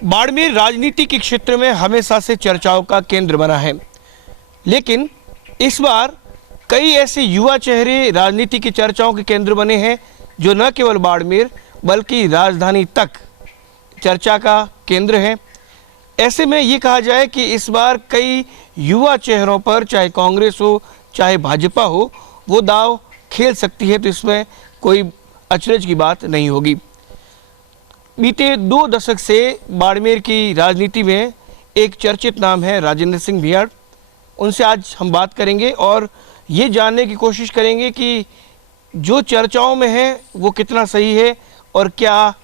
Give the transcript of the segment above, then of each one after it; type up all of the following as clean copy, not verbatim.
बाड़मेर राजनीति के क्षेत्र में हमेशा से चर्चाओं का केंद्र बना है, लेकिन इस बार कई ऐसे युवा चेहरे राजनीति की चर्चाओं के केंद्र बने हैं जो न केवल बाड़मेर बल्कि राजधानी तक चर्चा का केंद्र है। ऐसे में ये कहा जाए कि इस बार कई युवा चेहरों पर, चाहे कांग्रेस हो चाहे भाजपा हो, वो दाव खेल सकती है, तो इसमें कोई अचरज की बात नहीं होगी। बीते 2 दशक से बाड़मेर की राजनीति में एक चर्चित नाम है राजेंद्र सिंह भियाड़। उनसे आज हम बात करेंगे और ये जानने की कोशिश करेंगे कि जो चर्चाओं में है वो कितना सही है और क्या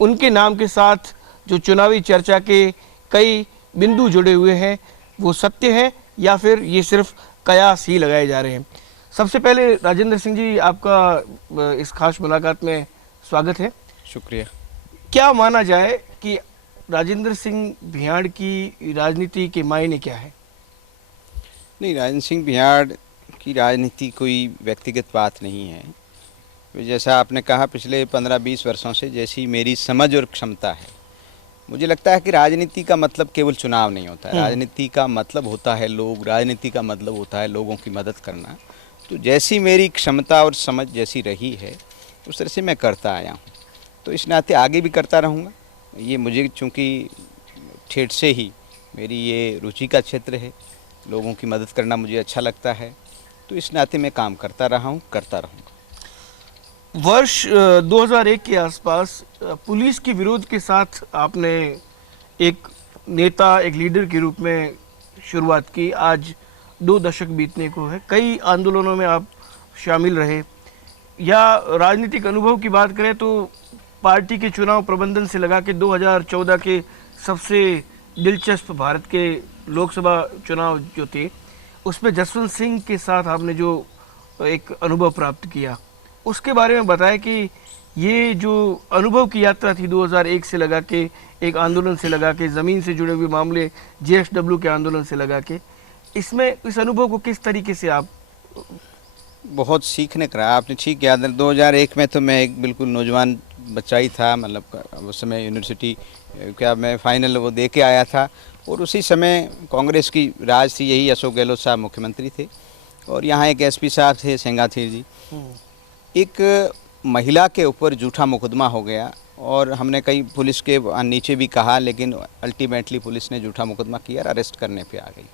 उनके नाम के साथ जो चुनावी चर्चा के कई बिंदु जुड़े हुए हैं वो सत्य है या फिर ये सिर्फ कयास ही लगाए जा रहे हैं। सबसे पहले राजेंद्र सिंह जी, आपका इस खास मुलाकात में स्वागत है। शुक्रिया। क्या माना जाए कि राजेंद्र सिंह भियाड़ की राजनीति के मायने क्या है? नहीं, राजेंद्र सिंह भियाड़ की राजनीति कोई व्यक्तिगत बात नहीं है। जैसा आपने कहा, पिछले 15-20 वर्षों से जैसी मेरी समझ और क्षमता है, मुझे लगता है कि राजनीति का मतलब केवल चुनाव नहीं होता है। राजनीति का मतलब होता है लोग, राजनीति का मतलब होता है लोगों की मदद करना। तो जैसी मेरी क्षमता और समझ जैसी रही है उस तरह से मैं करता आया हूँ, तो इस नाते आगे भी करता रहूँगा। ये मुझे चूँकि ठेठ से ही मेरी ये रुचि का क्षेत्र है, लोगों की मदद करना मुझे अच्छा लगता है, तो इस नाते मैं काम करता रहा हूँ, करता रहूँगा। वर्ष 2001 के आसपास पुलिस के विरोध के साथ आपने एक नेता, एक लीडर के रूप में शुरुआत की। आज 2 दशक बीतने को है, कई आंदोलनों में आप शामिल रहे। या राजनीतिक अनुभव की बात करें तो पार्टी के चुनाव प्रबंधन से लगा के 2014 के सबसे दिलचस्प भारत के लोकसभा चुनाव जो थे, उसमें जसवंत सिंह के साथ आपने जो एक अनुभव प्राप्त किया, उसके बारे में बताएं कि ये जो अनुभव की यात्रा थी 2001 से लगा के, एक आंदोलन से लगा के, ज़मीन से जुड़े हुए मामले, जेएसडब्ल्यू के आंदोलन से लगा के, इसमें इस अनुभव को किस तरीके से आप? बहुत सीखने का रहा। आपने ठीक याद है, 2001 में तो मैं एक बिल्कुल नौजवान बच्चा ही था, मतलब उस समय यूनिवर्सिटी क्या मैं फाइनल वो दे के आया था, और उसी समय कांग्रेस की राज थी, यही अशोक गहलोत साहब मुख्यमंत्री थे और यहाँ एक एसपी साहब थे, सेंगाथिर जी। एक महिला के ऊपर झूठा मुकदमा हो गया और हमने कई पुलिस के नीचे भी कहा, लेकिन अल्टीमेटली पुलिस ने झूठा मुकदमा किया और अरेस्ट करने पे आ गई।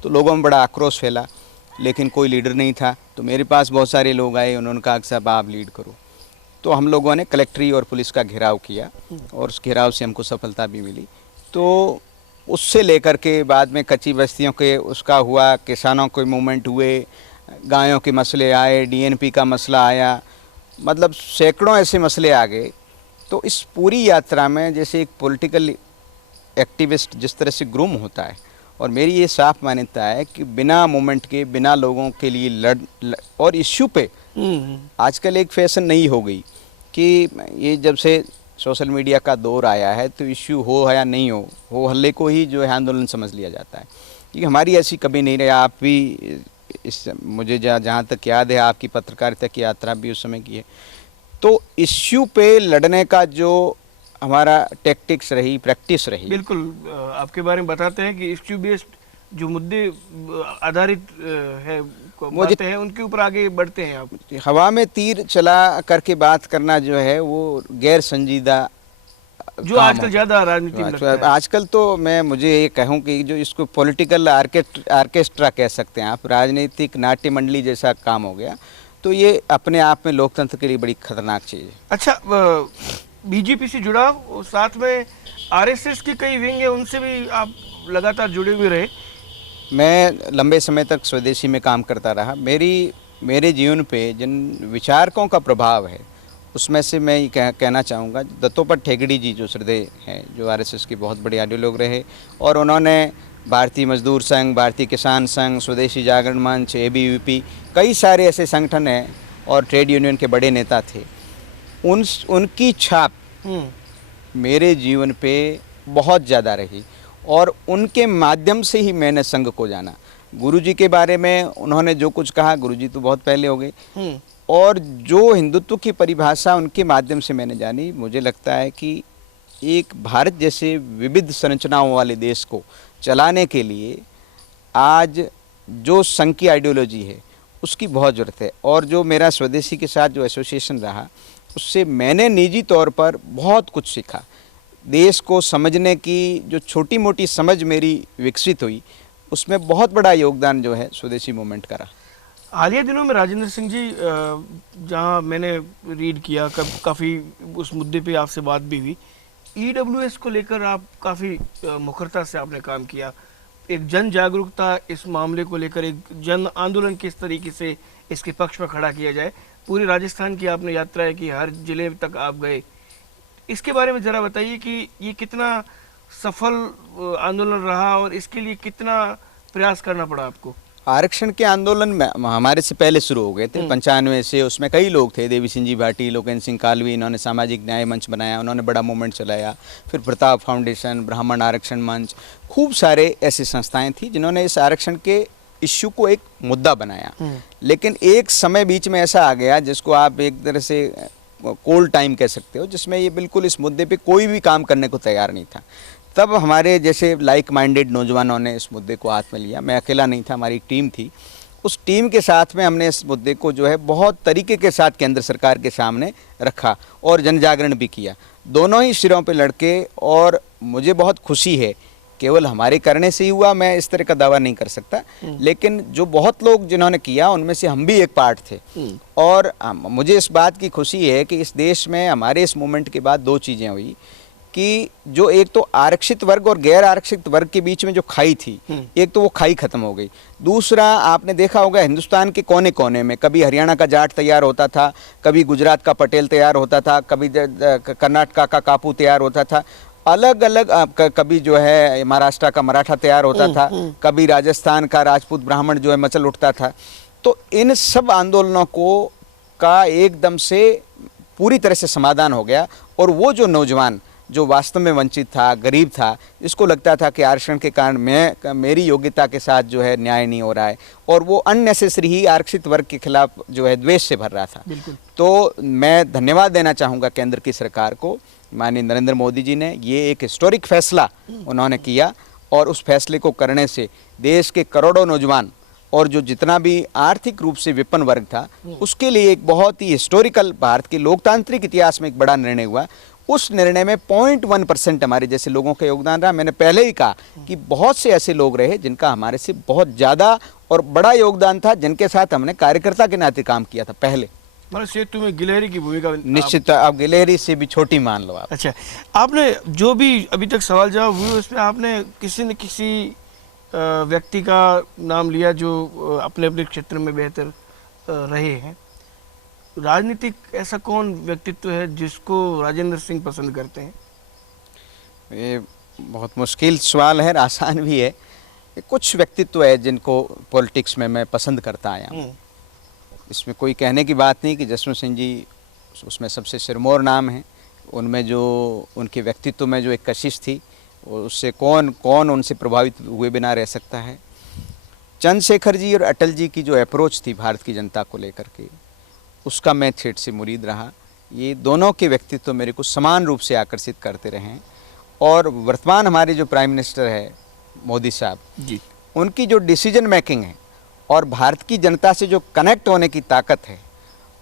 तो लोगों में बड़ा आक्रोश फैला, लेकिन कोई लीडर नहीं था। तो मेरे पास बहुत सारे लोग आए, उन्होंने कहा कि साहब आप लीड करो। तो हम लोगों ने कलेक्ट्री और पुलिस का घेराव किया और उस घेराव से हमको सफलता भी मिली। तो उससे लेकर के बाद में कच्ची बस्तियों के उसका हुआ, किसानों के मूवमेंट हुए, गायों के मसले आए, डीएनपी का मसला आया, मतलब सैकड़ों ऐसे मसले आ गए। तो इस पूरी यात्रा में जैसे एक पॉलिटिकल एक्टिविस्ट जिस तरह से ग्रूम होता है, और मेरी ये साफ मान्यता है कि बिना मूवमेंट के, बिना लोगों के लिए और इश्यू पे आजकल एक फैशन नहीं हो गई कि ये जब से सोशल मीडिया का दौर आया है तो इश्यू हो या नहीं हो हल्ले को ही जो है आंदोलन समझ लिया जाता है। ये हमारी ऐसी कभी नहीं रही। आप भी इस मुझे जहाँ तक याद है, आपकी पत्रकारिता की यात्रा भी उस समय की है। तो इश्यू पे लड़ने का जो हमारा टैक्टिक्स रही, प्रैक्टिस रही। बिल्कुल, आपके बारे में बताते हैं कि इश्यू बेस्ड जो मुद्दे आधारित है, बातें हैं, उनके ऊपर आगे बढ़ते हैं आप। हवा में तीर चला करके बात करना जो है वो गैर संजीदा जो आजकल ज़्यादा राजनीति में लगता है। आजकल तो मैं मुझे ये कहूँ कि जो इसको पॉलिटिकल आर्केस्ट्रा कह सकते हैं आप, राजनीतिक नाट्य मंडली जैसा काम हो गया। तो ये अपने आप में लोकतंत्र के लिए बड़ी खतरनाक चीज़ है। अच्छा, बीजेपी से जुड़ा, साथ में आरएसएस की कई विंग है, उनसे भी आप लगातार जुड़े हुए रहे। मैं लंबे समय तक स्वदेशी में काम करता रहा। मेरे जीवन पे जिन विचारकों का प्रभाव है उसमें से मैं ये कहना चाहूँगा, दत्तोपंत ठेंगड़ी जी जो श्रद्धेय हैं, जो आरएसएस के बहुत बड़े आइडियोलॉग रहे, और उन्होंने भारतीय मजदूर संघ, भारतीय किसान संघ, स्वदेशी जागरण मंच, एबीवीपी, कई सारे ऐसे संगठन हैं और ट्रेड यूनियन के बड़े नेता थे। उनकी छाप मेरे जीवन पे बहुत ज़्यादा रही और उनके माध्यम से ही मैंने संघ को जाना। गुरुजी के बारे में उन्होंने जो कुछ कहा, गुरुजी तो बहुत पहले हो गए, और जो हिंदुत्व की परिभाषा उनके माध्यम से मैंने जानी, मुझे लगता है कि एक भारत जैसे विविध संरचनाओं वाले देश को चलाने के लिए आज जो संघ की आइडियोलॉजी है उसकी बहुत ज़रूरत है। और जो मेरा स्वदेशी के साथ जो एसोसिएशन रहा उससे मैंने निजी तौर पर बहुत कुछ सीखा। देश को समझने की जो छोटी मोटी समझ मेरी विकसित हुई उसमें बहुत बड़ा योगदान जो है स्वदेशी मूवमेंट का रहा। हालिया दिनों में राजेंद्र सिंह जी, जहां मैंने रीड किया, काफ़ी उस मुद्दे पे आपसे बात भी हुई, ईडब्ल्यूएस को लेकर आप काफ़ी मुखरता से आपने काम किया। एक जन जागरूकता इस मामले को लेकर, एक जन आंदोलन किस तरीके से इसके पक्ष में खड़ा किया जाए, पूरे राजस्थान की आपने यात्रा की, हर जिले तक आप गए। इसके बारे में ज़रा बताइए कि ये कितना सफल आंदोलन रहा और इसके लिए कितना प्रयास करना पड़ा आपको। आरक्षण के आंदोलन में हमारे से पहले शुरू हो गए थे 95 से। उसमें कई लोग थे, देवी सिंह जी भाटी, लोकेंद्र सिंह कालवी, इन्होंने सामाजिक न्याय मंच बनाया, उन्होंने बड़ा मूवमेंट चलाया। फिर प्रताप फाउंडेशन, ब्राह्मण आरक्षण मंच, खूब सारे ऐसी संस्थाएं थी जिन्होंने इस आरक्षण के इश्यू को एक मुद्दा बनाया। लेकिन एक समय बीच में ऐसा आ गया जिसको आप एक तरह से कोल्ड टाइम कह सकते हो, जिसमें ये बिल्कुल इस मुद्दे पे कोई भी काम करने को तैयार नहीं था। तब हमारे जैसे लाइक माइंडेड नौजवानों ने इस मुद्दे को हाथ में लिया। मैं अकेला नहीं था, हमारी एक टीम थी। उस टीम के साथ में हमने इस मुद्दे को जो है बहुत तरीके के साथ केंद्र सरकार के सामने रखा और जन जागरण भी किया, दोनों ही सिरों पे लड़के। और मुझे बहुत खुशी है, केवल हमारे करने से ही हुआ, मैं इस तरह का दावा नहीं कर सकता, लेकिन जो बहुत लोग जिन्होंने किया उनमें से हम भी एक पार्ट थे। और मुझे इस बात की खुशी है कि इस देश में हमारे इस मूवमेंट के बाद दो चीज़ें हुई कि जो एक तो आरक्षित वर्ग और गैर आरक्षित वर्ग के बीच में जो खाई थी, एक तो वो खाई खत्म हो गई। दूसरा, आपने देखा होगा हिंदुस्तान के कोने कोने में कभी हरियाणा का जाट तैयार होता था, कभी गुजरात का पटेल तैयार होता था, कभी कर्नाटका का कापू तैयार होता था, अलग अलग, कभी जो है महाराष्ट्र का मराठा तैयार होता था, कभी राजस्थान का राजपूत ब्राह्मण जो है मचल उठता था। तो इन सब आंदोलनों को का एकदम से पूरी तरह से समाधान हो गया। और वो जो नौजवान जो वास्तव में वंचित था, गरीब था, जिसको लगता था कि आरक्षण के कारण मेरी योग्यता के साथ जो है न्याय नहीं हो रहा है, और वो अननेसेसरी ही आरक्षित वर्ग के खिलाफ जो है द्वेष से भर रहा था। तो मैं धन्यवाद देना चाहूँगा केंद्र की सरकार को। माननीय नरेंद्र मोदी जी ने ये एक हिस्टोरिक फैसला उन्होंने किया, और उस फैसले को करने से देश के करोड़ों नौजवान और जो जितना भी आर्थिक रूप से विपन्न वर्ग था उसके लिए एक बहुत ही हिस्टोरिकल, भारत के लोकतांत्रिक इतिहास में एक बड़ा निर्णय हुआ। उस निर्णय में 0.1% हमारे जैसे लोगों का योगदान रहा। मैंने पहले ही कहा कि बहुत से ऐसे लोग रहे जिनका हमारे से बहुत ज़्यादा और बड़ा योगदान था, जिनके साथ हमने कार्यकर्ता के नाते काम किया था पहले। मतलब सेतु में गिलहरी की भूमिका निश्चित, आप गिलहरी से भी छोटी मान लो आप। अच्छा, आपने जो भी अभी तक सवाल जवाब हुए उसमें आपने किसी न किसी व्यक्ति का नाम लिया जो अपने अपने क्षेत्र में बेहतर रहे हैं। राजनीतिक ऐसा कौन व्यक्तित्व है जिसको राजेंद्र सिंह पसंद करते हैं? ये बहुत मुश्किल सवाल है, आसान भी है। कुछ व्यक्तित्व है जिनको पॉलिटिक्स में मैं पसंद करता आया हूँ। इसमें कोई कहने की बात नहीं कि जसवंत सिंह जी उसमें सबसे सिरमौर नाम है। उनमें जो उनके व्यक्तित्व में जो एक कशिश थी, उससे कौन उनसे प्रभावित हुए बिना रह सकता है। चंद्रशेखर जी और अटल जी की जो अप्रोच थी भारत की जनता को लेकर के, उसका मैं ठेठ से मुरीद रहा। ये दोनों के व्यक्तित्व मेरे को समान रूप से आकर्षित करते रहे। और वर्तमान हमारे जो प्राइम मिनिस्टर है मोदी साहब जी, उनकी जो डिसीजन मेकिंग है और भारत की जनता से जो कनेक्ट होने की ताकत है,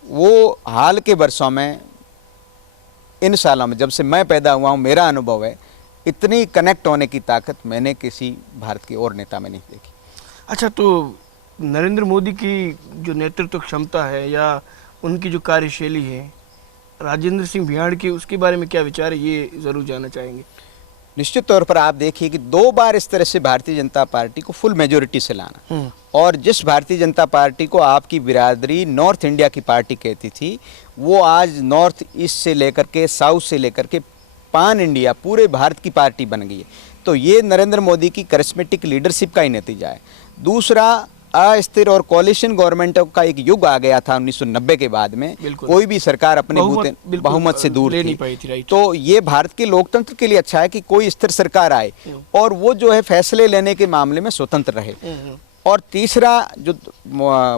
वो हाल के वर्षों में, इन सालों में, जब से मैं पैदा हुआ हूँ, मेरा अनुभव है, इतनी कनेक्ट होने की ताकत मैंने किसी भारत के और नेता में नहीं देखी। अच्छा, तो नरेंद्र मोदी की जो नेतृत्व क्षमता है या उनकी जो कार्यशैली है, राजेंद्र सिंह बिहाड़ की, उसके बारे में क्या विचार है, ये ज़रूर जानना चाहेंगे। निश्चित तौर पर आप देखिए कि 2 बार इस तरह से भारतीय जनता पार्टी को फुल मेजोरिटी से लाना, और जिस भारतीय जनता पार्टी को आपकी बिरादरी नॉर्थ इंडिया की पार्टी कहती थी, वो आज नॉर्थ ईस्ट से लेकर के साउथ से लेकर के पान इंडिया पूरे भारत की पार्टी बन गई है। तो ये नरेंद्र मोदी की करिश्मेटिक लीडरशिप का ही नतीजा है। दूसरा, अस्थिर और कोalition गवर्नमेंटों का एक युग आ गया था 1990 के बाद में। कोई भी सरकार अपने बहुमत से दूर थी। तो ये भारत के लोकतंत्र के लिए अच्छा है कि कोई स्थिर सरकार आए और वो जो है फैसले लेने के मामले में स्वतंत्र रहे। और तीसरा जो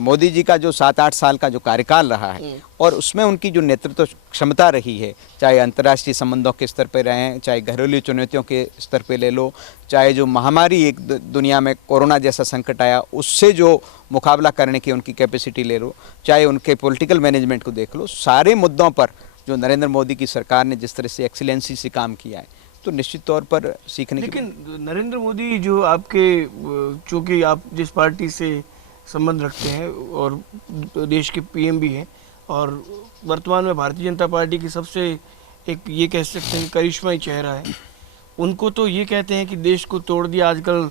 मोदी जी का जो 7-8 साल का जो कार्यकाल रहा है और उसमें उनकी जो नेतृत्व क्षमता रही है, चाहे अंतर्राष्ट्रीय संबंधों के स्तर पर रहें, चाहे घरेलू चुनौतियों के स्तर पे ले लो, चाहे जो महामारी एक दुनिया में कोरोना जैसा संकट आया उससे जो मुकाबला करने की उनकी कैपेसिटी ले लो, चाहे उनके पॉलिटिकल मैनेजमेंट को देख लो, सारे मुद्दों पर जो नरेंद्र मोदी की सरकार ने जिस तरह से एक्सीलेंसी से काम किया है तो निश्चित तौर पर सीखने की। लेकिन नरेंद्र मोदी जो आपके, चूंकि आप जिस पार्टी से संबंध रखते हैं और देश के पीएम भी हैं और वर्तमान में भारतीय जनता पार्टी की सबसे एक ये कह सकते हैं करिश्माई चेहरा है, उनको तो ये कहते हैं कि देश को तोड़ दिया। आजकल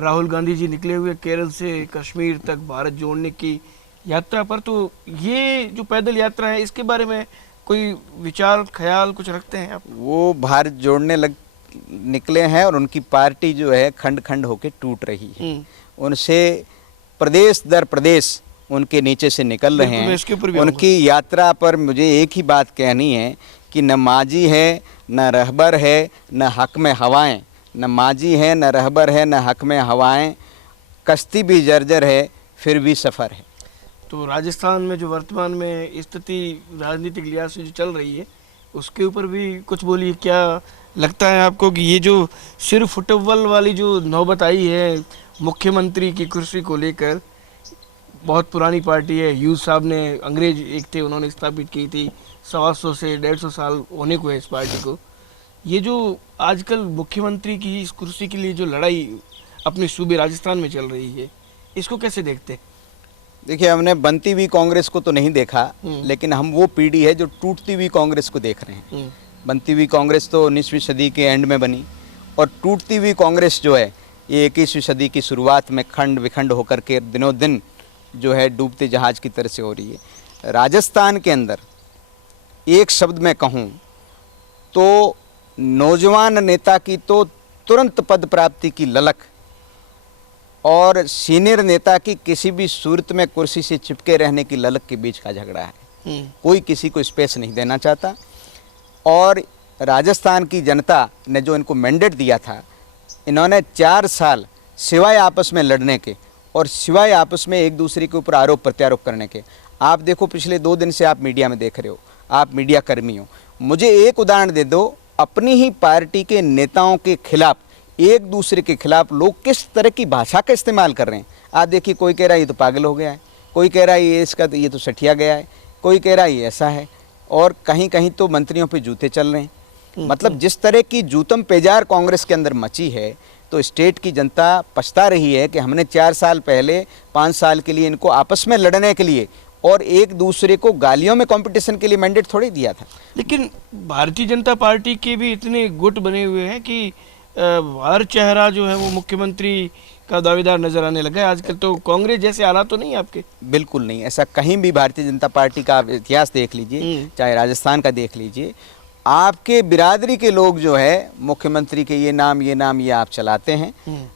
राहुल गांधी जी निकले हुए केरल से कश्मीर तक भारत जोड़ने की यात्रा पर, तो ये जो पैदल यात्रा है इसके बारे में कोई विचार ख्याल कुछ रखते हैं आप? वो भारत जोड़ने निकले हैं और उनकी पार्टी जो है खंड खंड होके टूट रही है। उनसे प्रदेश दर प्रदेश उनके नीचे से निकल रहे हैं। उनकी यात्रा पर मुझे एक ही बात कहनी है कि न माजी है, न रहबर है, न हक में हवाएं। न माजी है, न रहबर है, न हक में हवाएं, कश्ती भी जर्जर है फिर भी सफ़र है। तो राजस्थान में जो वर्तमान में स्थिति राजनीतिक लिहाज से जो चल रही है उसके ऊपर भी कुछ बोलिए। क्या लगता है आपको कि ये जो सिर्फ फुटबॉल वाली जो नौबत आई है मुख्यमंत्री की कुर्सी को लेकर, बहुत पुरानी पार्टी है, ह्यूज साहब ने, अंग्रेज एक थे, उन्होंने स्थापित की थी, 100 से 150 साल होने को है इस पार्टी को, ये जो आजकल मुख्यमंत्री की इस कुर्सी के लिए जो लड़ाई अपने सूबे राजस्थान में चल रही है, इसको कैसे देखते हैं? देखिए, हमने बनती हुई कांग्रेस को तो नहीं देखा, लेकिन हम वो पीढ़ी है जो टूटती हुई कांग्रेस को देख रहे हैं। बनती हुई कांग्रेस तो 19वीं सदी के एंड में बनी और टूटती हुई कांग्रेस जो है ये 21वीं सदी की शुरुआत में खंड विखंड होकर के दिनों दिन जो है डूबते जहाज की तरह से हो रही है। राजस्थान के अंदर एक शब्द में कहूँ तो नौजवान नेता की तो तुरंत पद प्राप्ति की ललक और सीनियर नेता की किसी भी सूरत में कुर्सी से चिपके रहने की ललक के बीच का झगड़ा है। कोई किसी को स्पेस नहीं देना चाहता और राजस्थान की जनता ने जो इनको मैंडेट दिया था, इन्होंने 4 साल सिवाय आपस में लड़ने के और सिवाय आपस में एक दूसरे के ऊपर आरोप प्रत्यारोप करने के, आप देखो पिछले 2 दिन से आप मीडिया में देख रहे हो, आप मीडिया कर्मी हो, मुझे एक उदाहरण दे दो अपनी ही पार्टी के नेताओं के खिलाफ, एक दूसरे के खिलाफ लोग किस तरह की भाषा का इस्तेमाल कर रहे हैं। आप देखिए, कोई कह रहा है ये तो पागल हो गया है, कोई कह रहा है ये तो सठिया गया है, कोई कह रहा है ये ऐसा है, और कहीं कहीं तो मंत्रियों पे जूते चल रहे हैं। मतलब जिस तरह की जूतम पेजार कांग्रेस के अंदर मची है, तो स्टेट की जनता पछता रही है कि हमने 4 साल पहले 5 साल के लिए इनको आपस में लड़ने के लिए और एक दूसरे को गालियों में कंपटीशन के लिए मैंडेट थोड़ी दिया था। लेकिन भारतीय जनता पार्टी के भी इतने गुट बने हुए हैं कि हर चेहरा जो है वो मुख्यमंत्री का दावेदार नजर आने लगा है आजकल। तो कांग्रेस जैसे हालात तो नहीं आपके? बिल्कुल नहीं, ऐसा कहीं भी भारतीय जनता पार्टी का इतिहास देख लीजिए, चाहे राजस्थान का देख लीजिए, आपके बिरादरी के लोग जो है मुख्यमंत्री के ये नाम ये आप चलाते हैं।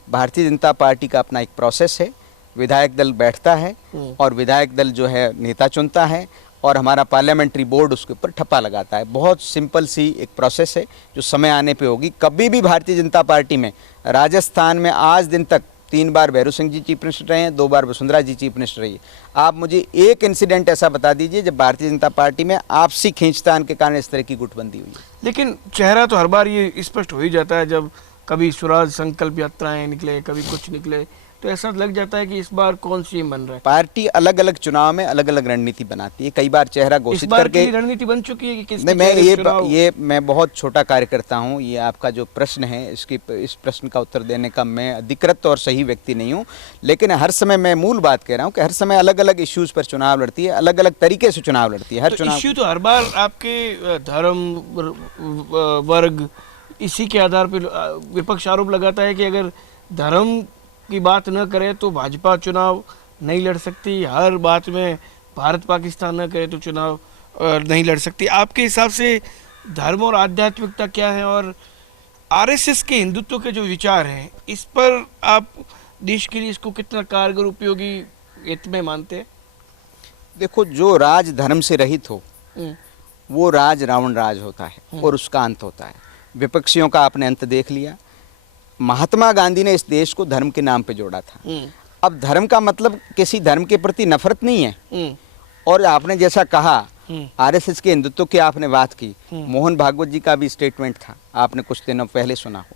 भारतीय जनता पार्टी का अपना एक प्रोसेस है, विधायक दल बैठता है और विधायक दल जो है नेता चुनता है और हमारा पार्लियामेंट्री बोर्ड उसके ऊपर ठप्पा लगाता है। बहुत सिंपल सी एक प्रोसेस है जो समय आने पे होगी। कभी भी भारतीय जनता पार्टी में राजस्थान में आज दिन तक 3 बार भैरू सिंह जी चीफ मिनिस्टर रहे हैं, 2 बार वसुंधरा जी चीफ मिनिस्टर रही है। आप मुझे एक इंसिडेंट ऐसा बता दीजिए जब भारतीय जनता पार्टी में आपसी खींचतान के कारण इस तरह की गुटबंदी हुई है। लेकिन चेहरा तो हर बार ये स्पष्ट हो ही जाता है, जब कभी स्वराज संकल्प यात्राएं निकले, कभी कुछ निकले, तो ऐसा लग जाता है कि इस बार कौन सी बन रहा है। पार्टी अलग अलग चुनाव में अलग अलग रणनीति बनाती है, कई बार चेहरा घोषित करके रणनीति बन चुकी है कि किस नहीं, मैं बहुत छोटा कार्य करता हूँ। ये आपका जो प्रश्न है इस प्रश्न का उत्तर देने का मैं अधिकृत और सही व्यक्ति नहीं हूँ, लेकिन हर समय मैं मूल बात कह रहा हूँ कि हर समय अलग अलग इश्यूज पर चुनाव लड़ती है, अलग अलग तरीके से चुनाव लड़ती है। हर चुनाव इश्यू तो हर बार आपके धर्म वर्ग इसी के आधार पर विपक्ष आरोप लगाता है कि अगर धर्म की बात न करे तो भाजपा चुनाव नहीं लड़ सकती, हर बात में भारत पाकिस्तान न करे तो चुनाव नहीं लड़ सकती। आपके हिसाब से धर्म और आध्यात्मिकता क्या है और आरएसएस के हिंदुत्व के जो विचार हैं, इस पर आप देश के लिए इसको कितना कारगर उपयोगी हित में मानते हैं? देखो, जो राज धर्म से रहित हो वो राज रावण राज होता है और उसका अंत होता है। विपक्षियों का आपने अंत देख लिया। महात्मा गांधी ने इस देश को धर्म के नाम पे जोड़ा था। अब धर्म का मतलब किसी धर्म के प्रति नफरत नहीं है। और आपने जैसा कहा आरएसएस के हिंदुत्व की आपने बात की, मोहन भागवत जी का भी स्टेटमेंट था, आपने कुछ दिनों पहले सुना हो।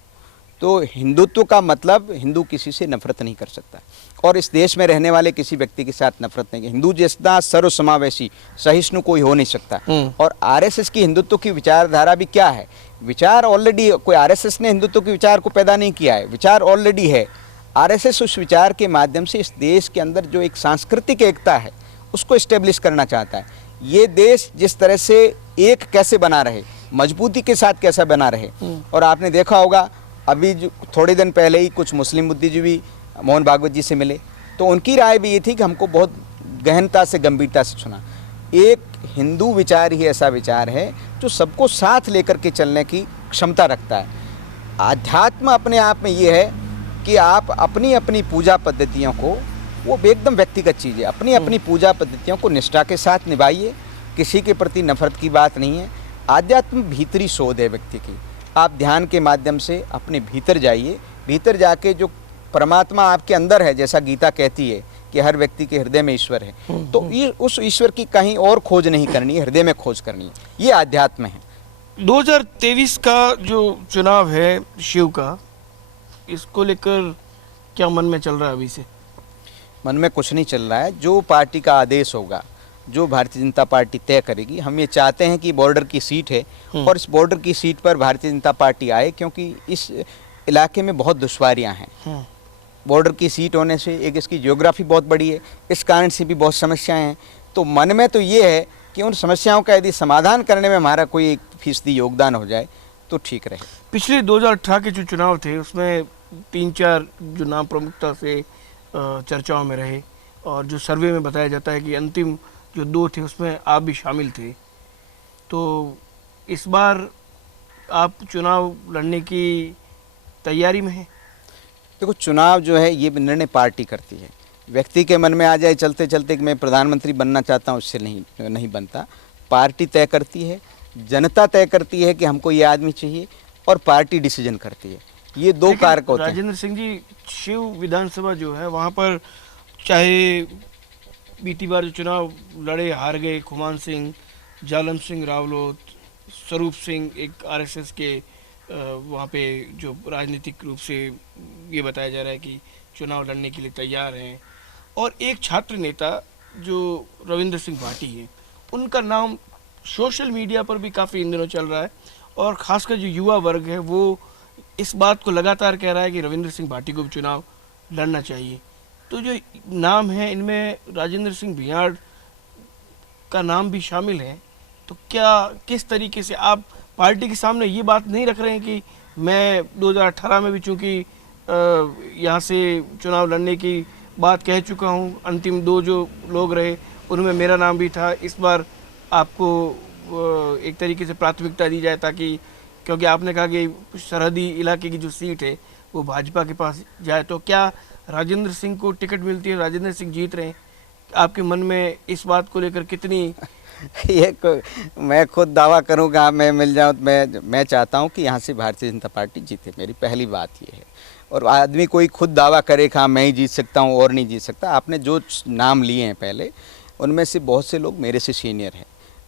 तो हिंदुत्व का मतलब हिंदू किसी से नफरत नहीं कर सकता और इस देश में रहने वाले किसी व्यक्ति के साथ नफरत नहीं। हिंदू जैसा सर्वसमावेशी सहिष्णु कोई हो नहीं सकता। और आरएसएस की हिंदुत्व की विचारधारा भी क्या है, विचार ऑलरेडी, कोई आरएसएस ने हिंदुत्व के विचार को पैदा नहीं किया है, विचार ऑलरेडी है। आरएसएस उस विचार के माध्यम से इस देश के अंदर जो एक सांस्कृतिक एकता है उसको इस्टेब्लिश करना चाहता है। ये देश जिस तरह से एक कैसे बना रहे, मजबूती के साथ कैसा बना रहे। और आपने देखा होगा अभी जो थोड़े दिन पहले ही कुछ मुस्लिम बुद्धिजीवी मोहन भागवत जी से मिले, तो उनकी राय भी ये थी कि हमको बहुत गहनता से, गंभीरता से सुना। एक हिंदू विचार ही ऐसा विचार है जो सबको साथ लेकर के चलने की क्षमता रखता है। आध्यात्म अपने आप में ये है कि आप अपनी अपनी पूजा पद्धतियों को, वो एकदम व्यक्तिगत चीज़ है, अपनी अपनी पूजा पद्धतियों को निष्ठा के साथ निभाइए, किसी के प्रति नफरत की बात नहीं है। आध्यात्म भीतरी शोध है व्यक्ति की। आप ध्यान के माध्यम से अपने भीतर जाइए, भीतर जाके जो परमात्मा आपके अंदर है, जैसा गीता कहती है कि हर व्यक्ति के हृदय में ईश्वर है, तो ये उस ईश्वर की कहीं और खोज नहीं करनी है, हृदय में खोज करनी है। ये आध्यात्म है। 2023 का जो चुनाव है शिव का, इसको लेकर क्या मन में चल रहा है अभी से? मन में कुछ नहीं चल रहा है। जो पार्टी का आदेश होगा, जो भारतीय जनता पार्टी तय करेगी, हम ये चाहते हैं कि बॉर्डर की सीट है और इस बॉर्डर की सीट पर भारतीय जनता पार्टी आए, क्योंकि इस इलाके में बहुत दुश्वारियां हैं। बॉर्डर की सीट होने से एक इसकी ज्योग्राफी बहुत बड़ी है, इस कारण से भी बहुत समस्याएं हैं। तो मन में तो ये है कि उन समस्याओं का यदि समाधान करने में हमारा कोई 1% योगदान हो जाए तो ठीक रहे। पिछले 2018 के जो चुनाव थे उसमें 3-4 जो नाम प्रमुखता से चर्चाओं में रहे और जो सर्वे में बताया जाता है कि अंतिम जो 2 थे उसमें आप भी शामिल थे। तो इस बार आप चुनाव लड़ने की तैयारी में हैं? देखो, चुनाव जो है ये निर्णय पार्टी करती है। व्यक्ति के मन में आ जाए चलते चलते कि मैं प्रधानमंत्री बनना चाहता हूँ, उससे नहीं बनता। पार्टी तय करती है, जनता तय करती है कि हमको ये आदमी चाहिए, और पार्टी डिसीजन करती है। ये 2 कारक होते हैं। राजेंद्र सिंह जी, शिव विधानसभा जो है वहाँ पर चाहे बीती बार जो चुनाव लड़े हार गए खुमान सिंह, जालम सिंह रावलोत, स्वरूप सिंह, एक आरएसएस के वहाँ पे जो राजनीतिक रूप से ये बताया जा रहा है कि चुनाव लड़ने के लिए तैयार हैं, और एक छात्र नेता जो रविंद्र सिंह भाटी हैं, उनका नाम सोशल मीडिया पर भी काफ़ी इन दिनों चल रहा है, और ख़ासकर जो युवा वर्ग है वो इस बात को लगातार कह रहा है कि रविंद्र सिंह भाटी को भी चुनाव लड़ना चाहिए। तो जो नाम है इनमें राजेंद्र सिंह भियाड़ का नाम भी शामिल है। तो क्या, किस तरीके से आप पार्टी के सामने ये बात नहीं रख रहे हैं कि मैं 2018 में भी चूँकि यहाँ से चुनाव लड़ने की बात कह चुका हूँ, अंतिम 2 जो लोग रहे उनमें मेरा नाम भी था, इस बार आपको एक तरीके से प्राथमिकता दी जाए, ताकि क्योंकि आपने कहा कि सरहदी इलाके की जो सीट है वो भाजपा के पास जाए। तो क्या राजेंद्र सिंह को टिकट मिलती है, राजेंद्र सिंह जीत रहे हैं, आपके मन में इस बात को लेकर कितनी? मैं खुद दावा करूंगा मैं मिल जाऊं तो मैं चाहता हूं कि यहाँ से भारतीय जनता पार्टी जीते। मेरी पहली बात ये है। और आदमी कोई खुद दावा करे कि हाँ मैं ही जीत सकता हूं और नहीं जीत सकता। आपने जो नाम लिए हैं पहले, उनमें से बहुत से लोग मेरे से सीनियर हैं,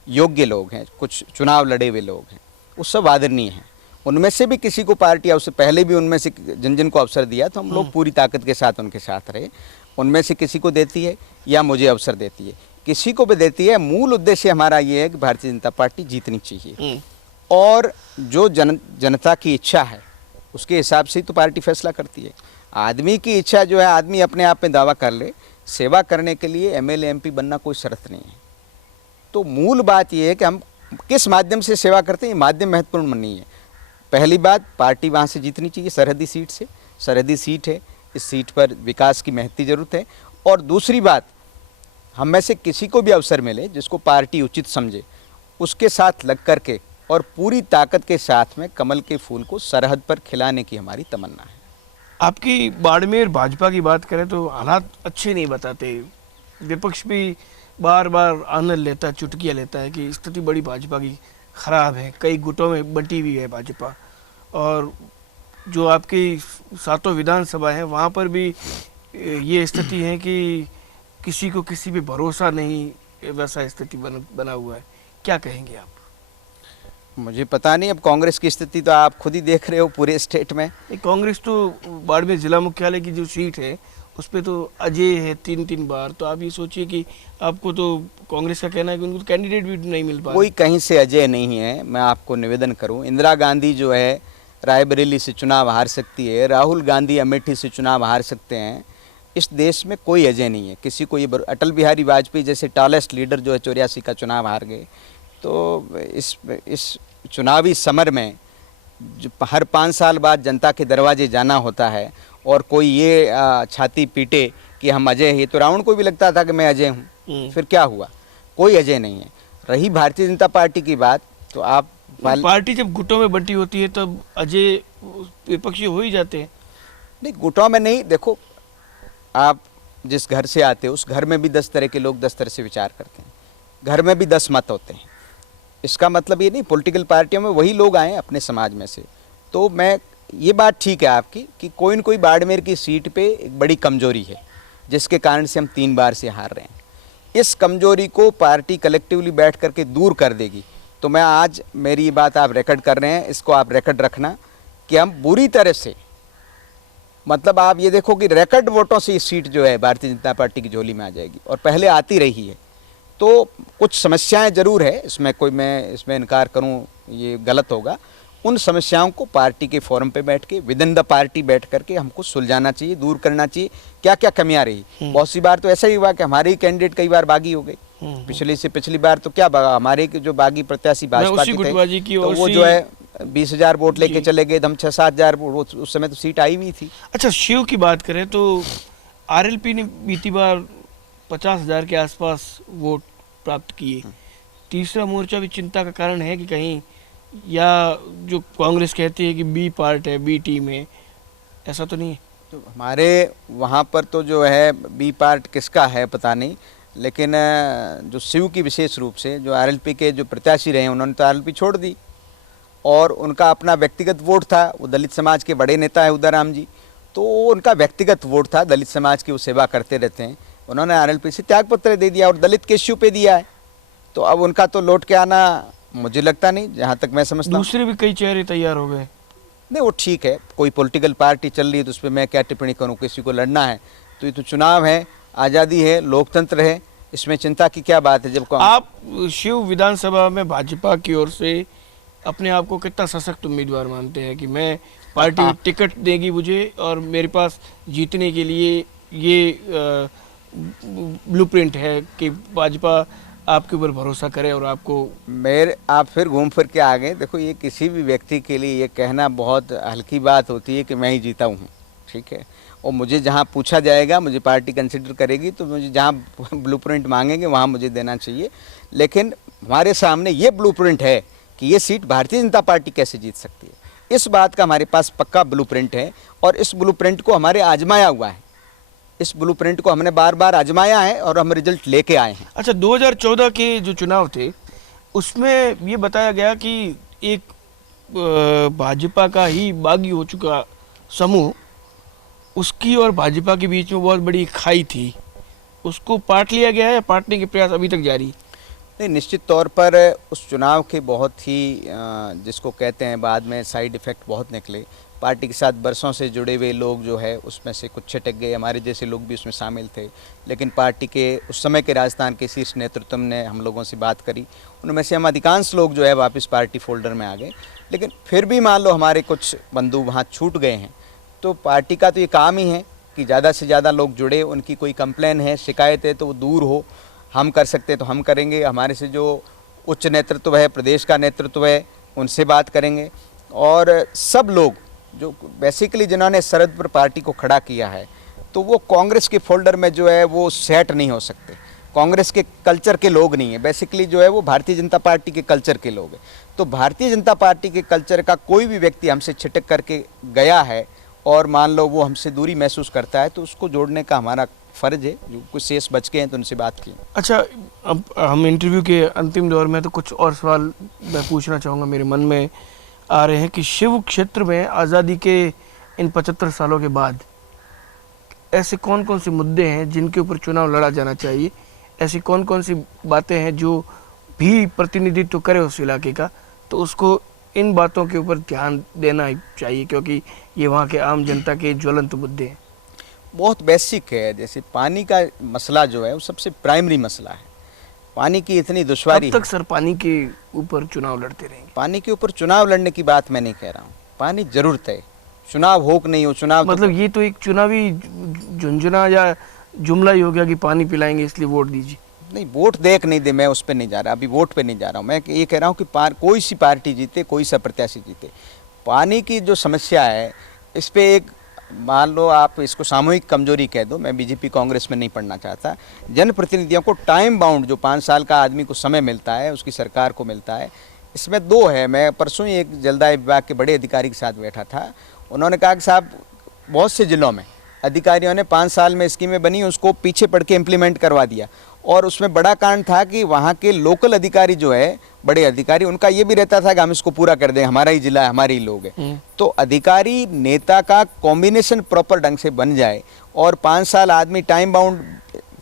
योग्य लोग हैं, कुछ चुनाव लड़े हुए लोग हैं, वो सब आदरणीय हैं। उनमें से भी किसी को पार्टी, उससे पहले भी उनमें से जिन जिन को अवसर दिया तो हम लोग पूरी ताकत के साथ उनके साथ रहे। उनमें से किसी को देती है या मुझे अवसर देती है, किसी को भी देती है, मूल उद्देश्य हमारा ये है कि भारतीय जनता पार्टी जीतनी चाहिए। और जो जनता की इच्छा है उसके हिसाब से ही तो पार्टी फैसला करती है। आदमी की इच्छा जो है, आदमी अपने आप में दावा कर ले, सेवा करने के लिए एमएलए एमपी बनना कोई शर्त नहीं है। तो मूल बात यह है कि हम किस माध्यम से सेवा करते हैं, ये माध्यम महत्वपूर्ण नहीं है। पहली बात, पार्टी वहाँ से जीतनी चाहिए, सरहदी सीट से। सरहदी सीट है, इस सीट पर विकास की महती ज़रूरत है। और दूसरी बात, हम में से किसी को भी अवसर मिले जिसको पार्टी उचित समझे, उसके साथ लग करके और पूरी ताकत के साथ में कमल के फूल को सरहद पर खिलाने की हमारी तमन्ना है। आपकी बाड़मेर भाजपा की बात करें तो हालात अच्छे नहीं बताते। विपक्ष भी बार बार आनंद लेता है, चुटकियाँ लेता है कि स्थिति बड़ी भाजपा की ख़राब है, कई गुटों में बंटी हुई है भाजपा। और जो आपकी 7 विधानसभा है वहाँ पर भी ये स्थिति है कि किसी को किसी पे भरोसा नहीं, वैसा स्थिति बना हुआ है, क्या कहेंगे आप? मुझे पता नहीं, अब कांग्रेस की स्थिति तो आप खुद ही देख रहे हो पूरे स्टेट में। कांग्रेस तो बाड़मेर जिला मुख्यालय की जो सीट है उस पर तो अजय है 3 बार, तो आप ये सोचिए कि आपको तो कांग्रेस का कहना है कि उनको तो कैंडिडेट भी नहीं मिल पा कोई कहीं से अजय नहीं है। मैं आपको निवेदन करूं, इंदिरा गांधी जो है रायबरेली से चुनाव हार सकती है, राहुल गांधी अमेठी से चुनाव हार सकते हैं। इस देश में कोई अजय नहीं है किसी को। ये अटल बिहारी वाजपेयी जैसे टॉलेस्ट लीडर जो है 84 का चुनाव हार गए। तो इस चुनावी समर में जो हर 5 साल बाद जनता के दरवाजे जाना होता है और कोई ये छाती पीटे कि हम अजय हैं, तो रावण को भी लगता था कि मैं अजय हूँ। फिर क्या हुआ? कोई अजय नहीं है। रही भारतीय जनता पार्टी की बात, तो आप पार्टी जब गुटों में बंटी होती है तब अजय विपक्षी हो ही जाते हैं। नहीं, गुटों में नहीं। देखो, आप जिस घर से आते हो उस घर में भी 10 तरह के लोग 10 तरह से विचार करते हैं। घर में भी 10 मत होते हैं। इसका मतलब ये नहीं पॉलिटिकल पार्टियों में वही लोग आए अपने समाज में से। तो मैं ये बात ठीक है आपकी कि कोई न कोई बाड़मेर की सीट पे एक बड़ी कमजोरी है जिसके कारण से हम 3 बार से हार रहे हैं। इस कमजोरी को पार्टी कलेक्टिवली बैठ करके दूर कर देगी। तो मैं आज, मेरी ये बात आप रिकॉर्ड कर रहे हैं, इसको आप रिकॉर्ड रखना कि हम बुरी तरह से, मतलब आप ये देखो कि रिकॉर्ड वोटों से ये सीट जो है भारतीय जनता पार्टी की झोली में आ जाएगी और पहले आती रही है। तो कुछ समस्याएं जरूर है इसमें, कोई मैं इसमें इनकार करूं ये गलत होगा। उन समस्याओं को पार्टी के फोरम पे बैठ के, विद इन द पार्टी बैठ करके हमको सुलझाना चाहिए, दूर करना चाहिए। क्या क्या कमियां रही, बहुत सी बार तो ऐसा ही हुआ कि हमारे ही कैंडिडेट कई बार बागी हो गए। पिछली बार तो क्या बागा, हमारे जो बागी प्रत्याशी भाजपा के थे तो वो जो है 20,000 वोट लेके चले गए। हम 6-7 हज़ार वोट, उस समय तो सीट आई हुई थी। अच्छा, शिव की बात करें तो आरएलपी ने बीती बार 50,000 के आसपास वोट प्राप्त किए। तीसरा मोर्चा भी चिंता का कारण है कि कहीं, या जो कांग्रेस कहती है कि बी पार्ट है, बी टीम है, ऐसा तो नहीं है? तो हमारे वहाँ पर तो जो है बी पार्ट किसका है पता नहीं, लेकिन जो शिव की विशेष रूप से जो आरएलपी के जो प्रत्याशी रहे उन्होंने तो आरएलपी छोड़ दी और उनका अपना व्यक्तिगत वोट था। वो दलित समाज के बड़े नेता है उदयराम जी, तो उनका व्यक्तिगत वोट था, दलित समाज की वो सेवा करते रहते हैं। उन्होंने आरएलपी से त्यागपत्र दे दिया और दलित के इश्यू पे दिया है। तो अब उनका तो लौट के आना मुझे लगता नहीं, जहाँ तक मैं समझता हूँ। दूसरे भी कई चेहरे तैयार हो गए। नहीं, वो ठीक है, कोई पॉलिटिकल पार्टी चल रही है तो उस पर मैं क्या टिप्पणी करूँ। किसी को लड़ना है तो ये तो चुनाव है, आज़ादी है, लोकतंत्र है, इसमें चिंता की क्या बात है। जब आप शिव विधानसभा में भाजपा की ओर से अपने आप को कितना सशक्त उम्मीदवार मानते हैं कि मैं पार्टी टिकट देगी मुझे और मेरे पास जीतने के लिए ये ब्लूप्रिंट है कि भाजपा आपके ऊपर भरोसा करे और आपको आप फिर घूम फिर के आ गए। देखो, ये किसी भी व्यक्ति के लिए ये कहना बहुत हल्की बात होती है कि मैं ही जीता हूँ, ठीक है। और मुझे जहाँ पूछा जाएगा, मुझे पार्टी कंसिडर करेगी तो मुझे जहाँ ब्लूप्रिंट मांगेंगे वहाँ मुझे देना चाहिए। लेकिन हमारे सामने ये ब्लूप्रिंट है कि ये सीट भारतीय जनता पार्टी कैसे जीत सकती है। इस बात का हमारे पास पक्का ब्लूप्रिंट है और इस ब्लूप्रिंट को हमारे आजमाया हुआ है। इस ब्लूप्रिंट को हमने बार बार आजमाया है और हम रिजल्ट लेके आए हैं। अच्छा, 2014 के जो चुनाव थे उसमें ये बताया गया कि एक भाजपा का ही बागी हो चुका समूह, उसकी और भाजपा के बीच में बहुत बड़ी खाई थी, उसको पाट लिया गया है या पाटने के प्रयास अभी तक जारी? नहीं, निश्चित तौर पर उस चुनाव के बहुत ही जिसको कहते हैं बाद में साइड इफ़ेक्ट बहुत निकले। पार्टी के साथ बरसों से जुड़े हुए लोग जो है उसमें से कुछ छिटक गए, हमारे जैसे लोग भी उसमें शामिल थे। लेकिन पार्टी के उस समय के राजस्थान के शीर्ष नेतृत्व ने हम लोगों से बात करी, उनमें से हम अधिकांश लोग जो है वापस पार्टी फोल्डर में आ गए। लेकिन फिर भी मान लो हमारे कुछ बंधु वहाँ छूट गए हैं, तो पार्टी का तो ये काम ही है कि ज़्यादा से ज़्यादा लोग जुड़े, उनकी कोई कंप्लेन है, शिकायत है तो वो दूर हो। हम कर सकते तो हम करेंगे, हमारे से जो उच्च नेतृत्व है, प्रदेश का नेतृत्व है, उनसे बात करेंगे। और सब लोग जो बेसिकली जिन्होंने सरहद पर पार्टी को खड़ा किया है, तो वो कांग्रेस के फोल्डर में जो है वो सेट नहीं हो सकते, कांग्रेस के कल्चर के लोग नहीं है। बेसिकली जो है वो भारतीय जनता पार्टी के कल्चर के लोग हैं। तो भारतीय जनता पार्टी के कल्चर का कोई भी व्यक्ति हमसे छिटक करके गया है और मान लो वो हमसे दूरी महसूस करता है, तो उसको जोड़ने का हमारा फ़र्ज है। जो कुछ शेष बच गए हैं तो उनसे बात की। अच्छा, अब हम इंटरव्यू के अंतिम दौर में, तो कुछ और सवाल मैं पूछना चाहूँगा, मेरे मन में आ रहे हैं कि शिव क्षेत्र में आज़ादी के इन 75 सालों के बाद ऐसे कौन कौन से मुद्दे हैं जिनके ऊपर चुनाव लड़ा जाना चाहिए, ऐसी कौन कौन सी बातें हैं जो भी प्रतिनिधित्व करे उस इलाके का, तो उसको इन बातों के ऊपर ध्यान देना ही चाहिए, क्योंकि ये वहाँ के आम जनता के ज्वलंत मुद्दे हैं। बहुत बेसिक है। जैसे पानी का मसला जो है वो सबसे प्राइमरी मसला है। पानी की इतनी दुश्वारी कब तक सर पानी के ऊपर चुनाव लड़ते रहेंगे? पानी के ऊपर चुनाव लड़ने की बात मैं नहीं कह रहा हूँ। पानी जरूरत है, चुनाव हो कि नहीं हो, चुनाव मतलब ये तो एक चुनावी झुंझुना या जुमला ही हो गया कि पानी पिलाएंगे इसलिए वोट दीजिए। नहीं, वोट दे कि नहीं दे मैं उस पर नहीं जा रहा, अभी वोट पे नहीं जा रहा हूँ। मैं ये कह रहा हूँ कि कोई सी पार्टी जीते, कोई सा प्रत्याशी जीते, पानी की जो समस्या है इस पे एक मान लो आप इसको सामूहिक कमजोरी कह दो, मैं बीजेपी कांग्रेस में नहीं पढ़ना चाहता। जनप्रतिनिधियों को टाइम बाउंड जो 5 साल का आदमी को समय मिलता है, उसकी सरकार को मिलता है, इसमें 2 है। मैं परसों ही एक जलदाय विभाग के बड़े अधिकारी के साथ बैठा था। उन्होंने कहा कि साहब बहुत से जिलों में अधिकारियों ने 5 साल में स्कीमें बनी, उसको पीछे पड़ के इम्प्लीमेंट करवा दिया। और उसमें बड़ा कारण था कि वहाँ के लोकल अधिकारी जो है, बड़े अधिकारी, उनका ये भी रहता था कि हम इसको पूरा कर दें, हमारा ही जिला है, हमारे ही लोग हैं। तो अधिकारी नेता का कॉम्बिनेशन प्रॉपर ढंग से बन जाए और 5 साल आदमी टाइम बाउंड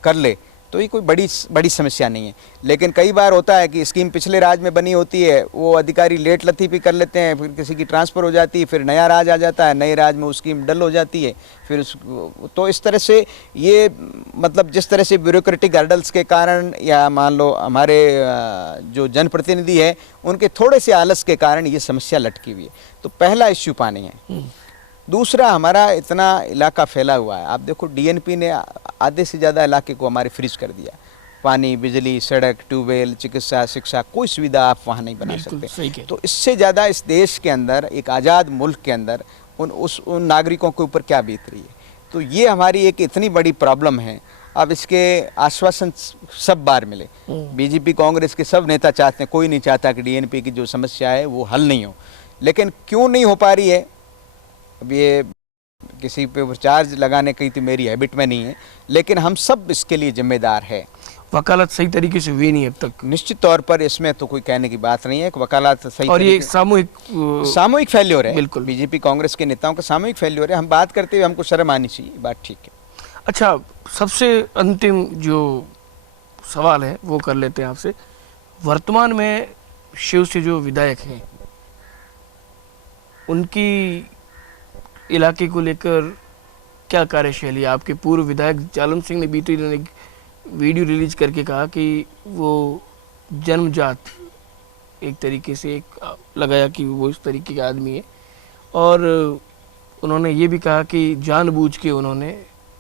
कर ले तो ये कोई बड़ी समस्या नहीं है। लेकिन कई बार होता है कि स्कीम पिछले राज में बनी होती है, वो अधिकारी लेट लतीफ़ी कर लेते हैं, फिर किसी की ट्रांसफ़र हो जाती है, फिर नया राज आ जाता है, नए राज में वो स्कीम डल हो जाती है, फिर तो इस तरह से ये मतलब जिस तरह से ब्यूरोक्रेटिक हर्डल्स के कारण या मान लो हमारे जो जनप्रतिनिधि है उनके थोड़े से आलस के कारण ये समस्या लटकी हुई है। तो पहला इश्यू पानी है। दूसरा, हमारा इतना इलाका फैला हुआ है, आप देखो डीएनपी ने आधे से ज़्यादा इलाके को हमारे फ्रीज कर दिया। पानी, बिजली, सड़क, ट्यूबवेल, चिकित्सा, शिक्षा, कोई सुविधा आप वहाँ नहीं बना सकते। तो इससे ज़्यादा इस देश के अंदर, एक आज़ाद मुल्क के अंदर उन नागरिकों के ऊपर क्या बीत रही है। तो ये हमारी एक इतनी बड़ी प्रॉब्लम है। अब इसके आश्वासन सब बार मिले, बीजेपी कांग्रेस के सब नेता चाहते हैं, कोई नहीं चाहता कि डीएनपी की जो समस्या है वो हल नहीं हो। लेकिन क्यों नहीं हो पा रही है, अब ये किसी पे चार्ज लगाने की तो मेरी हैबिट में नहीं है, लेकिन हम सब इसके लिए जिम्मेदार है। वकालत सही तरीके से हुई नहीं अब तक। निश्चित तौर पर इसमें तो कोई कहने की बात नहीं है कि वकालत सही, और ये सामूहिक फेल्योर है। बिल्कुल बीजेपी कांग्रेस के नेताओं का सामूहिक फेल्योर है। हम बात करते हुए हमको शर्म आनी चाहिए, बात ठीक है। अच्छा, सबसे अंतिम जो सवाल है वो कर लेते हैं आपसे। वर्तमान में शिव से जो विधायक हैं उनकी इलाके को लेकर क्या कार्यशैली? आपके पूर्व विधायक जालम सिंह ने बीते दिन एक वीडियो रिलीज करके कहा कि वो जन्मजात एक तरीके से एक लगाया कि वो इस तरीके का आदमी है, और उन्होंने ये भी कहा कि जानबूझ के उन्होंने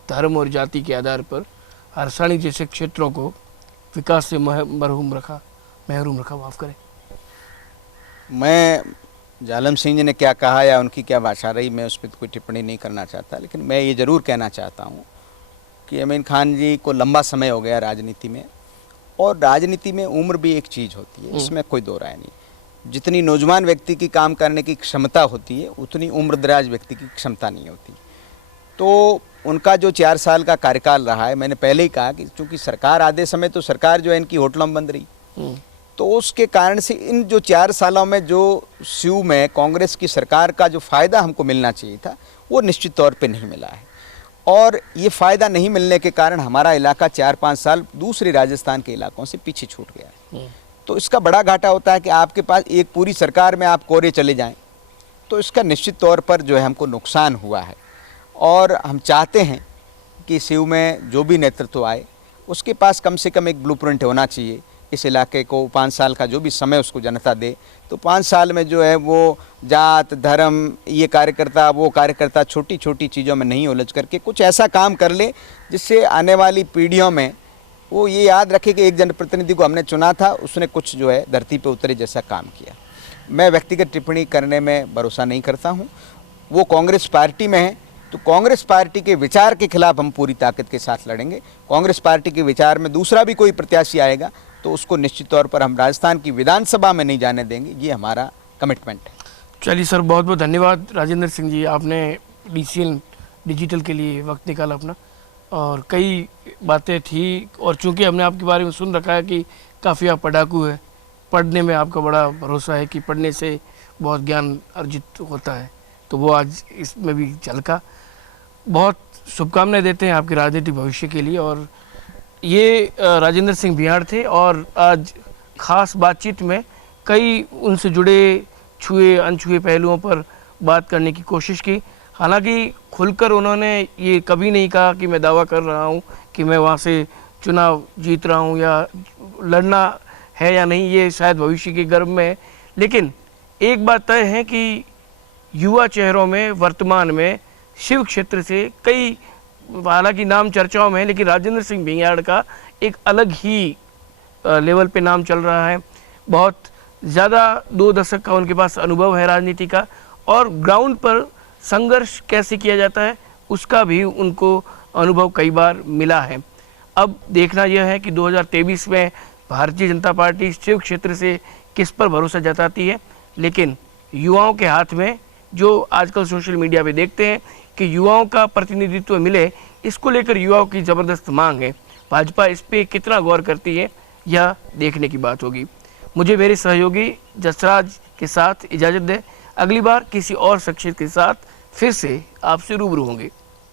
धर्म और जाति के आधार पर हरसाणी जैसे क्षेत्रों को विकास से महरूम रखा, माफ़ करें। मैं जालम सिंह जी ने क्या कहा या उनकी क्या भाषा रही, मैं उस पर कोई टिप्पणी नहीं करना चाहता। लेकिन मैं ये ज़रूर कहना चाहता हूँ कि अमीन खान जी को लंबा समय हो गया राजनीति में, और राजनीति में उम्र भी एक चीज़ होती है, इसमें कोई दो राय नहीं। जितनी नौजवान व्यक्ति की काम करने की क्षमता होती है उतनी उम्रदराज व्यक्ति की क्षमता नहीं होती। तो उनका जो 4 साल का कार्यकाल रहा है, मैंने पहले ही कहा कि चूँकि सरकार आधे समय तो सरकार जो है इनकी होटलों में बंद रही, तो उसके कारण से इन जो 4 सालों में जो स्यू में कांग्रेस की सरकार का जो फ़ायदा हमको मिलना चाहिए था वो निश्चित तौर पे नहीं मिला है। और ये फ़ायदा नहीं मिलने के कारण हमारा इलाका 4-5 साल दूसरे राजस्थान के इलाकों से पीछे छूट गया है। तो इसका बड़ा घाटा होता है कि आपके पास एक पूरी सरकार में आप कोरे चले जाएं, तो इसका निश्चित तौर पर जो है हमको नुकसान हुआ है। और हम चाहते हैं कि स्यू में जो भी नेतृत्व आए उसके पास कम से कम एक ब्लूप्रिंट होना चाहिए। इस इलाके को 5 साल का जो भी समय उसको जनता दे, तो 5 साल में जो है वो जात, धर्म, ये कार्यकर्ता, वो कार्यकर्ता, छोटी छोटी चीज़ों में नहीं उलझ करके कुछ ऐसा काम कर ले जिससे आने वाली पीढ़ियों में वो ये याद रखे कि एक जनप्रतिनिधि को हमने चुना था, उसने कुछ जो है धरती पे उतरे जैसा काम किया। मैं व्यक्तिगत टिप्पणी करने में भरोसा नहीं करता हूँ। वो कांग्रेस पार्टी में है तो कांग्रेस पार्टी के विचार के खिलाफ हम पूरी ताकत के साथ लड़ेंगे। कांग्रेस पार्टी के विचार में दूसरा भी कोई प्रत्याशी आएगा तो उसको निश्चित तौर पर हम राजस्थान की विधानसभा में नहीं जाने देंगे, ये हमारा कमिटमेंट है। चलिए सर, बहुत बहुत धन्यवाद राजेंद्र सिंह जी, आपने DCN डिजिटल के लिए वक्त निकाला अपना, और कई बातें थी, और चूंकि हमने आपके बारे में सुन रखा है कि काफ़ी आप पढ़ाकू है, पढ़ने में आपका बड़ा भरोसा है कि पढ़ने से बहुत ज्ञान अर्जित होता है, तो वो आज इसमें भी झलका। बहुत शुभकामनाएं देते हैं आपके राजनीतिक भविष्य के लिए। और ये राजेंद्र सिंह बिहाड़ थे और आज खास बातचीत में कई उनसे जुड़े छुए अनछुए पहलुओं पर बात करने की कोशिश की। हालांकि खुलकर उन्होंने ये कभी नहीं कहा कि मैं दावा कर रहा हूँ कि मैं वहाँ से चुनाव जीत रहा हूँ या लड़ना है या नहीं, ये शायद भविष्य के गर्भ में है। लेकिन एक बात तय है कि युवा चेहरों में वर्तमान में शिव क्षेत्र से कई, हालांकि नाम चर्चाओं में है, लेकिन राजेंद्र सिंह बिहाड़ का एक अलग ही लेवल पे नाम चल रहा है। बहुत ज़्यादा 2 दशक का उनके पास अनुभव है राजनीति का, और ग्राउंड पर संघर्ष कैसे किया जाता है उसका भी उनको अनुभव कई बार मिला है। अब देखना यह है कि 2023 में भारतीय जनता पार्टी शिव क्षेत्र से किस पर भरोसा जताती है। लेकिन युवाओं के हाथ में, जो आजकल सोशल मीडिया पे देखते हैं कि युवाओं का प्रतिनिधित्व मिले, इसको लेकर युवाओं की ज़बरदस्त मांग है। भाजपा इस पे कितना गौर करती है यह देखने की बात होगी। मुझे मेरे सहयोगी जसराज के साथ इजाज़त दें। अगली बार किसी और शख्सियत के साथ फिर से आपसे रूबरू होंगे।